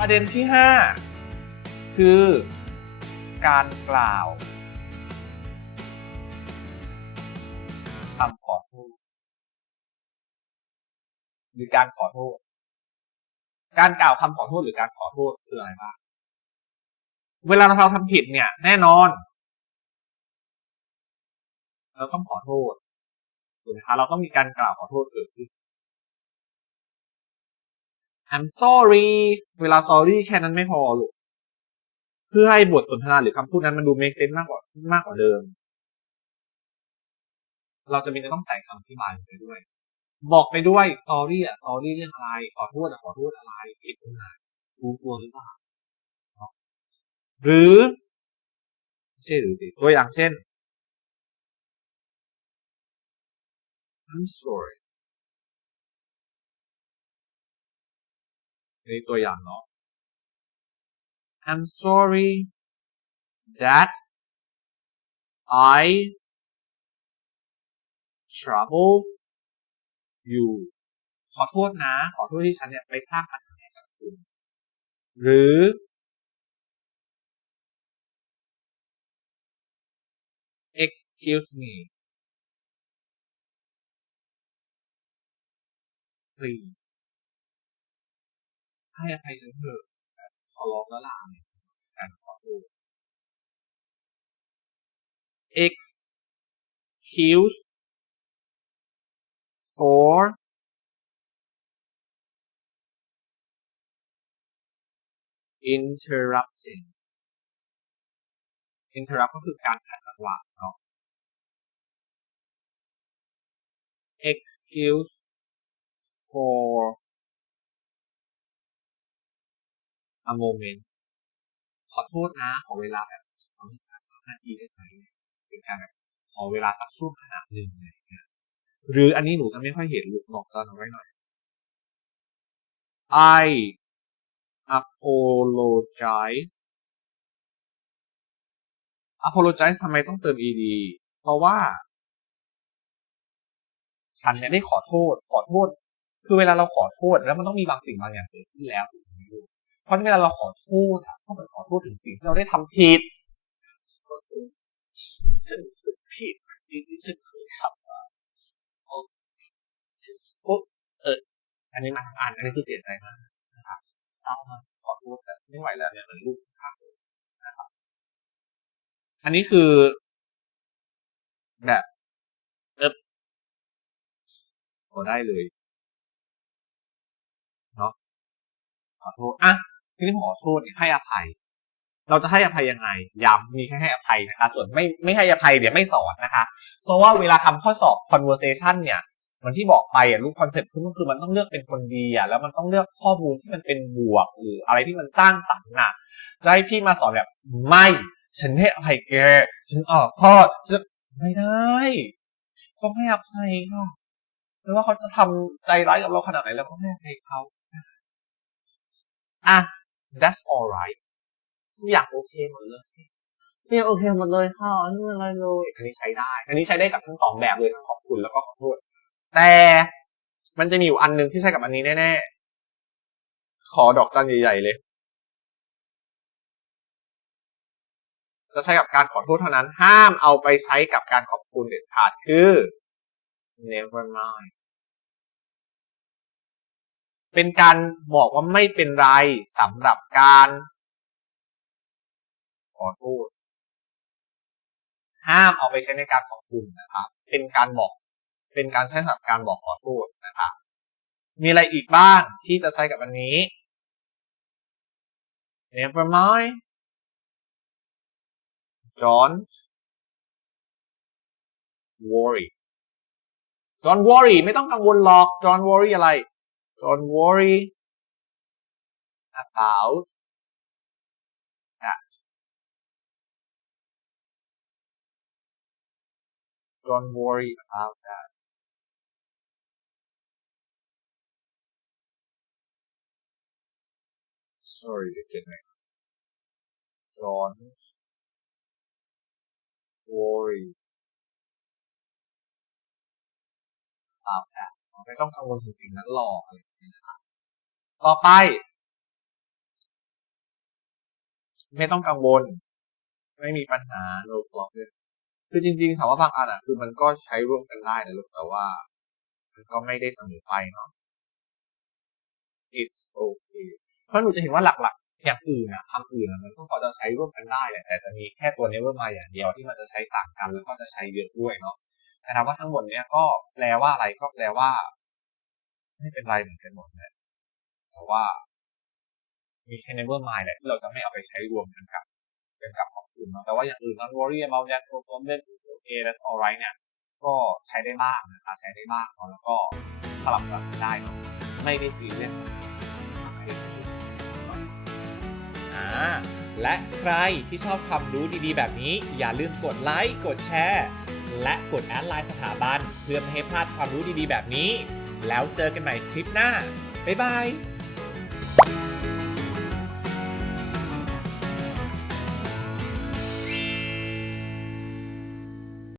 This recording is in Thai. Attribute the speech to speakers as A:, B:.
A: ประเด็นที่ 5 คือการกล่าวคำขอโทษหรือการขอโทษ การกล่าวคำขอโทษหรือการขอโทษคืออะไรบ้าง เวลาเราทำผิดเนี่ย แน่นอน เราต้องขอโทษถูกไหมคะเราต้องมีการกล่าวขอโทษเกิดขึ้น I'm sorry เวลา sorry แค่นั้นไม่พอลูกเพื่อให้บทสนทนาหรือคำพูดนั้นมันดู make sense มากกว่ามากกว่าเดิม เราจะมีจะต้องใส่คำอธิบายลงไปด้วย บอกไปด้วย sorry อะ sorry เรื่องอะไร ขอโทษอะขอโทษอะไรผิดตรงไหนรู้ตัวหรือเปล่าหรือไม่ใช่หรือสิตัวอย่างเช่น I'm sorry นี่ตัวอย่างเนาะ I'm sorry that I trouble you ขอโทษนะ ขอโทษที่ฉันเนี่ยไปสร้างปัญหาให้กับคุณ หรือ excuse me please ให้อภัยฉันเถอะขอร้องแล้วล่ะเนี่ยการขอโทษ excuse for interrupting interrupt ก็คือการขัดจังหวะเนาะ excuse for a moment ขอโทษนะ ขอเวลาแบบเอาไม่สักสักนาทีได้ไหมเป็นการแบบขอเวลาสักช่วงขณะหนึ่งอะไรอย่างเงี้ยหรืออันนี้หนูจะไม่ค่อยเห็นลูกบอกตอนเอาไว้หน่อย I apologize apologize ทำไมต้องเติม ed เพราะว่า ฉันเนี่ยได้ขอโทษ ขอโทษ คือเวลาเราขอโทษแล้วมันต้องมีบางสิ่งบางอย่างเกิดขึ้นแล้วถูกไหม เพราะเวลาเราขอโทษอะก็เหมือนขอโทษถึงสิ่งที่เราได้ทำผิดฉันรู้สึกผิดที่ฉันเคยทำมาโอ้โอ้เอออันนี้มาอ่านอันนี้คือเสียใจมากนะครับเศร้ามากขอโทษแต่ไม่ไหวแล้วเนี่ยเหมือนลูกทำเลยนะครับ อันนี้คือ แบบเออโอ้ได้เลยเนาะขอโทษอะ ทีนี้ขอโทษเนี่ยให้อภัย เราจะให้อภัยยังไง ย้ำมีแค่ให้อภัยนะคะ ส่วนไม่ไม่ให้อภัยเดี๋ยวไม่สอนนะคะ เพราะว่าเวลาทำข้อสอบ conversation เนี่ยมือนที่บอกไปอะรูปคอนเซ็ปต์คือมันต้องเลือกเป็นคนดีอะแล้วมันต้องเลือกข้อมูลที่มันเป็นบวกหรืออะไรที่มันสร้างสรรค์น่ะจะให้พี่มาสอนแบบไม่ ฉันให้อภัยแกฉันออกข้อจะไม่ได้ต้องให้อภัยค่ะไม่ว่าเขาจะทำใจร้ายกับเราขนาดไหนเราก็ให้อภัยเขาอะ that's alright ทุกอย่างโอเคหมดเลยเนี่ยโอเคหมดเลยค่ะไม่เป็นไรเลย อันนี้ใช้ได้ อันนี้ใช้ได้กับทั้งสองแบบเลยทั้งขอบคุณแล้วก็ขอโทษ แต่มันจะมีอยู่อันหนึ่งที่ใช้กับอันนี้แน่ๆ ขอดอกจันใหญ่ๆเลย จะใช้กับการขอโทษเท่านั้น ห้ามเอาไปใช้กับการขอบคุณเด็ดขาดคือ never mind เป็นการบอกว่าไม่เป็นไรสำหรับการ ขอโทษ ห้ามเอาไปใช้ในการขอบคุณนะครับ เป็นการบอก เป็นการใช้สำหรับการบอกขอโทษนะครับ มีอะไรอีกบ้างที่จะใช้กับอันนี้ never mind don't worry don't worry ไม่ต้องกังวลหรอก don't worry อะไร Don't worry about that. Don't worry about that. Sorry, didn't Don't worry about that. ไม่ต้องกังวลถึงสิ่งนั้นหรอกอะไรอย่างเงี้ยนะครับต่อไป ไม่ต้องกังวล ไม่มีปัญหา no problem คือจริงๆถามว่าบางอันอะคือมันก็ใช้ร่วมกันได้นะลูกแต่ว่ามันก็ไม่ได้เสมอไปเนาะ it's okay เพราะหนูจะเห็นว่าหลักๆ อย่างอื่นอะคำอื่นมันก็พอจะใช้ร่วมกันได้แหละแต่จะมีแค่ตัว never mind อย่างเดียวที่มันจะใช้ต่างกันแล้วก็จะใช้เยอะด้วยเนาะ แต่ถามว่าทั้งหมดเนี้ยก็แปลว่าอะไรก็แปลว่า ไม่เป็นไรเหมือนกันหมดแหละแต่ว่ามีแค่ never mind แหละที่เราจะไม่เอาไปใช้รวมกันกับกันกับของอื่นเนาะแต่ว่าอย่างอื่น non worry about that no problem it's okay that's alright เนี่ยก็ใช้ได้บ้างนะคะใช้ได้บ้างเนาะแล้วก็สลับกันได้เนาะไม่ได้ซีเรียสไม่ได้ซีเรส
B: อ่าและใครที่ชอบความรู้ดีๆ แบบนี้ อย่าลืมกดไลค์กดแชร์ และกดแอดไลน์สถาบัน เพื่อไม่ให้พลาดความรู้ดีๆ แบบนี้ แล้วเจอกันใหม่คลิปหน้า บ๊ายบาย